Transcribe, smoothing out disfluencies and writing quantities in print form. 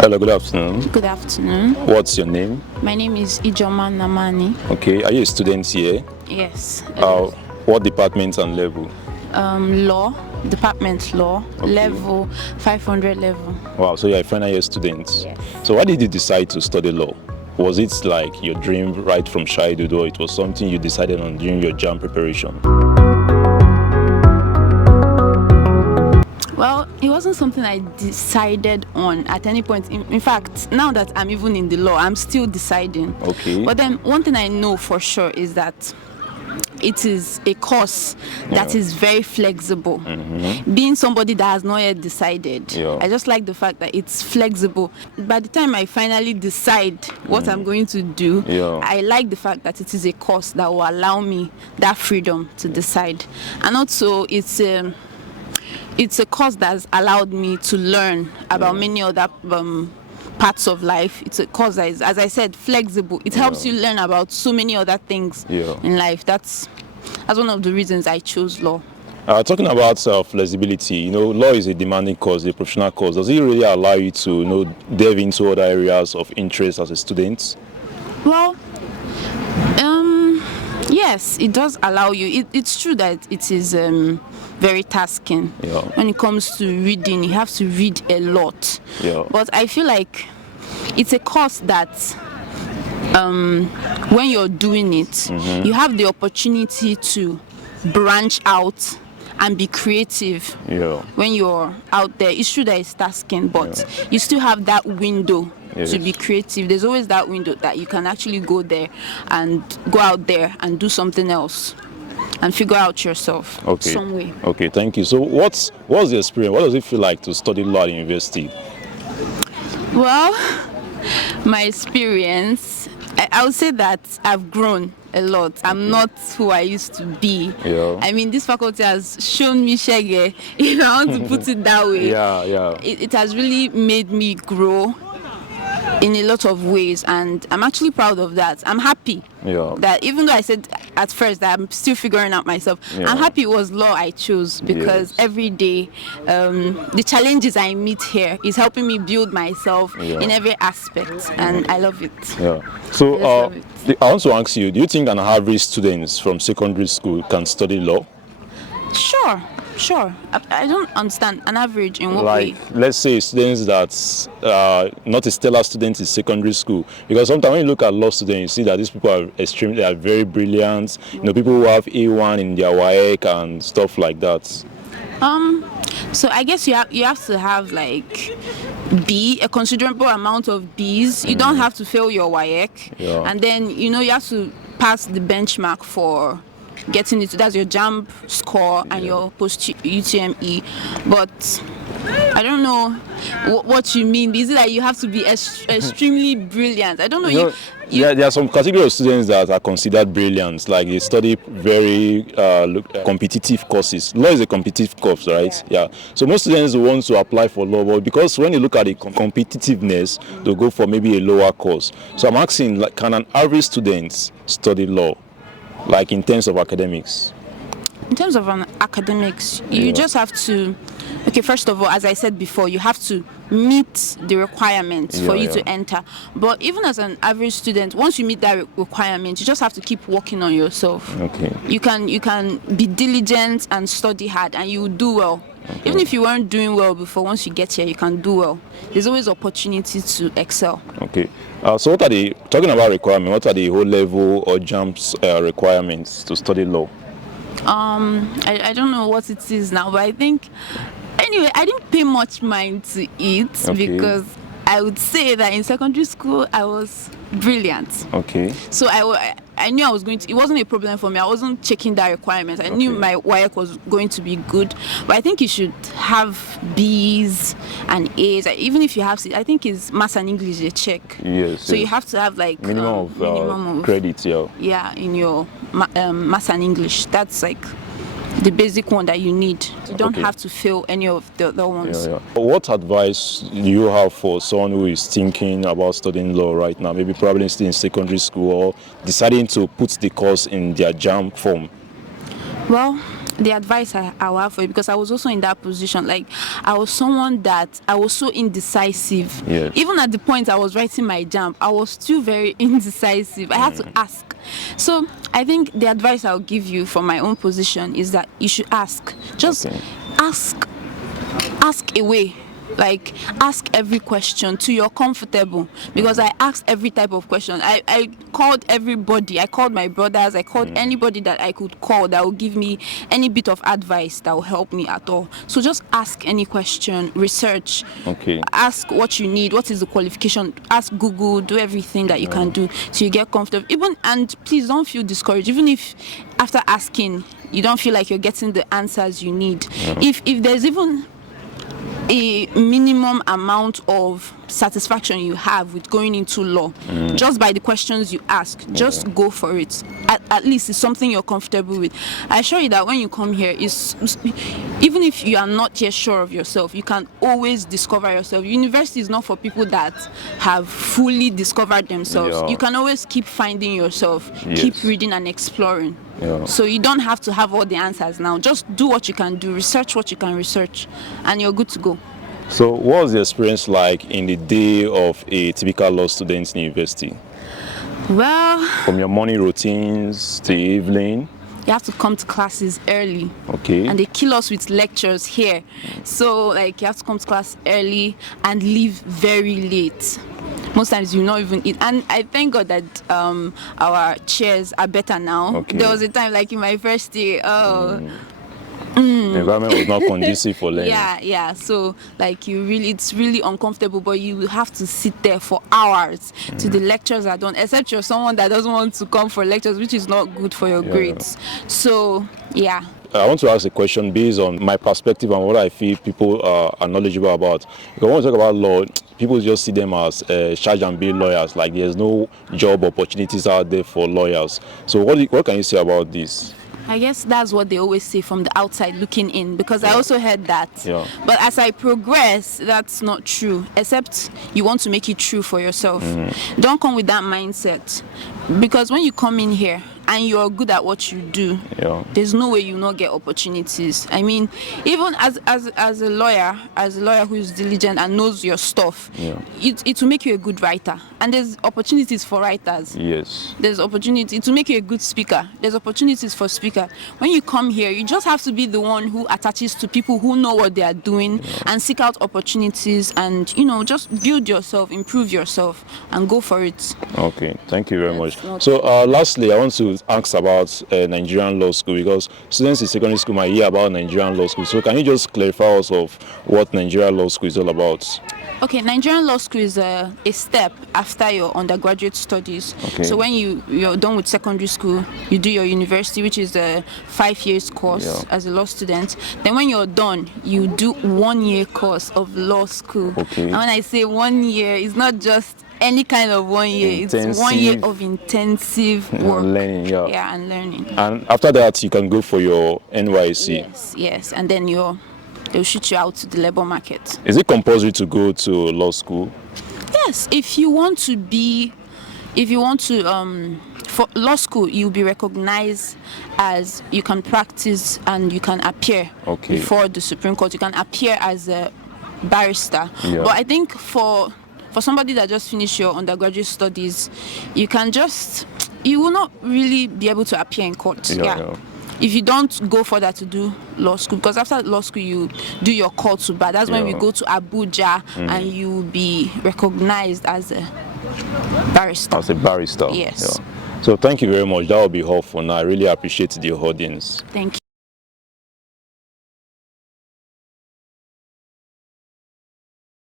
Hello, good afternoon. Good afternoon. What's your name? My name is Ijeoma Nnamani. Okay, are you a student here? Yes. What department and level? Law, department law, Okay. level 500 level. Wow, so you're a final year student. Yes. So why did you decide to study law? Was it like your dream right from childhood, or it was something you decided on during your JAM preparation? Well, it wasn't something I decided on at any point. In fact, now that I'm even in the law, I'm still deciding. Okay. But then one thing I know for sure is that it is a course that is very flexible. Being somebody that has not yet decided, I just like the fact that it's flexible. By the time I finally decide what I'm going to do, I like the fact that it is a course that will allow me that freedom to decide. And also it's a course that's allowed me to learn about many other parts of life. It's a course that is, as I said, flexible. It helps you learn about so many other things in life. That's one of the reasons I chose law. Talking about flexibility, law is a demanding course, a professional course. Does it really allow you to, delve into other areas of interest as a student? Well, yes, it does allow you. It's true that it is very tasking. When it comes to reading, you have to read a lot. But I feel like it's a course that when you're doing it, you have the opportunity to branch out and be creative. When you're out there, it's true that it's tasking, but you still have that window to be creative. There's always that window that you can actually go out there and do something else and figure out yourself some way. Okay, thank you. So what's the experience? What does it feel like to study law at university? Well, my experience, I would say that I've grown a lot. I'm not who I used to be. I mean, this faculty has shown me shege, if I want to put it that way. It has really made me grow in a lot of ways, and I'm actually proud of that. I'm happy that even though I said at first that I'm still figuring out myself, I'm happy it was law I chose, because every day the challenges I meet here is helping me build myself in every aspect, and I love it. So I want to ask you, do you think an average student from secondary school can study law? Sure. I don't understand an average in what way? Let's say students that's not a stellar student in secondary school, because sometimes when you look at law students, you see that these people are very brilliant. People who have A1 in their WAEC and stuff like that. So I guess you have to have like a considerable amount of B's. You don't have to fail your WAEC, and then you have to pass the benchmark for getting it. That's your JAM score and your post UTME. But I don't know what you mean. Is it that you have to be extremely brilliant? I don't know. There are some category of students that are considered brilliant, like they study very competitive courses. Law is a competitive course, right? So most students want to apply for law, but because when you look at the competitiveness, they'll go for maybe a lower course. So I'm asking, can an average student study law, like in terms of academics? In terms of academics, you just have to, first of all, as I said before, you have to meet the requirements for you to enter. But even as an average student, once you meet that requirement, you just have to keep working on yourself. You can be diligent and study hard, and you will do well. Even if you weren't doing well before, once you get here, you can do well. There's always opportunity to excel. So talking about requirements, what are the whole level or JAM's requirements to study law? I don't know what it is now, but I think, anyway, I didn't pay much mind to it because I would say that in secondary school I was brilliant. So I knew I was going to, it wasn't a problem for me. I wasn't checking that requirement. I knew my WAEC was going to be good, but I think you should have B's and A's. Even if you have C, I think it's maths and English they check. So you have to have like minimum of credits. In your maths and English. That's like the basic one that you need. You don't have to fail any of the other ones. What advice do you have for someone who is thinking about studying law right now, maybe probably still in secondary school or deciding to put the course in their JAM form? Well, the advice I will have for you, because I was also in that position. Like, I was someone that I was so indecisive. Yes. Even at the point I was writing my JAMB, I was still very indecisive. I had to ask. So I think the advice I'll give you from my own position is that you should ask. Just ask away. Like, ask every question till you're comfortable, because I asked every type of question. I called everybody. I called my brothers. I called anybody that I could call that will give me any bit of advice that will help me at all. So just ask any question, research, ask what you need, what is the qualification, ask Google, do everything that you can do so you get comfortable. And please don't feel discouraged, even if after asking you don't feel like you're getting the answers you need. If there's even a minimum amount of satisfaction you have with going into law, just by the questions you ask, just go for it. At least it's something you're comfortable with. I assure you that when you come here, even if you are not yet sure of yourself, you can always discover yourself. University is not for people that have fully discovered themselves. You can always keep finding yourself, keep reading and exploring. So you don't have to have all the answers now. Just do what you can do, research what you can research, and you're good to go. So what was the experience like in the day of a typical law student in university? Well, from your morning routines to evening? You have to come to classes early. Okay. And they kill us with lectures here. So, like, you have to come to class early and leave very late. Most times you not even eat. And I thank God that our chairs are better now. Okay. There was a time, like in my first year, the environment was not conducive for learning. Yeah. So, like, it's really uncomfortable, but you will have to sit there for hours till the lectures are done, except you're someone that doesn't want to come for lectures, which is not good for your grades. So, yeah. I want to ask a question based on my perspective and what I feel people are knowledgeable about. If I want to talk about law, people just see them as charge and bill lawyers, like there's no job opportunities out there for lawyers. So what can you say about this? I guess that's what they always say from the outside looking in, because I also heard that. But as I progress, that's not true, except you want to make it true for yourself. Don't come with that mindset, because when you come in here and you're good at what you do, there's no way you not get opportunities. I mean, even as a lawyer who is diligent and knows your stuff, it will make you a good writer. And there's opportunities for writers. Yes. There's opportunity to make you a good speaker. There's opportunities for speaker. When you come here, you just have to be the one who attaches to people who know what they are doing and seek out opportunities and, just build yourself, improve yourself, and go for it. Okay, thank you very much. So lastly, I want to ask about Nigerian Law School, because students in secondary school might hear about Nigerian Law School. So can you just clarify us of what Nigerian Law School is all about? Okay, Nigerian Law School is a step after your undergraduate studies. Okay. So when you're done with secondary school, you do your university, which is a 5 years course as a law student. Then when you're done, you do 1 year course of law school. Okay. And when I say 1 year, it's not just any kind of 1 year. It's 1 year of intensive work. Learning, and learning. And after that, you can go for your NYSC. Yes. And then they'll shoot you out to the labor market. Is it compulsory to go to law school? Yes, if you want to for law school, you'll be recognized as you can practice and you can appear before the Supreme Court. You can appear as a barrister. But I think for somebody that just finished your undergraduate studies, you will not really be able to appear in court. If you don't go further to do law school, because after law school you do your court to bar. That's when we go to Abuja and you will be recognized as a barrister. As a barrister. Yes. So thank you very much. That will be all for now. I really appreciate the audience. Thank you.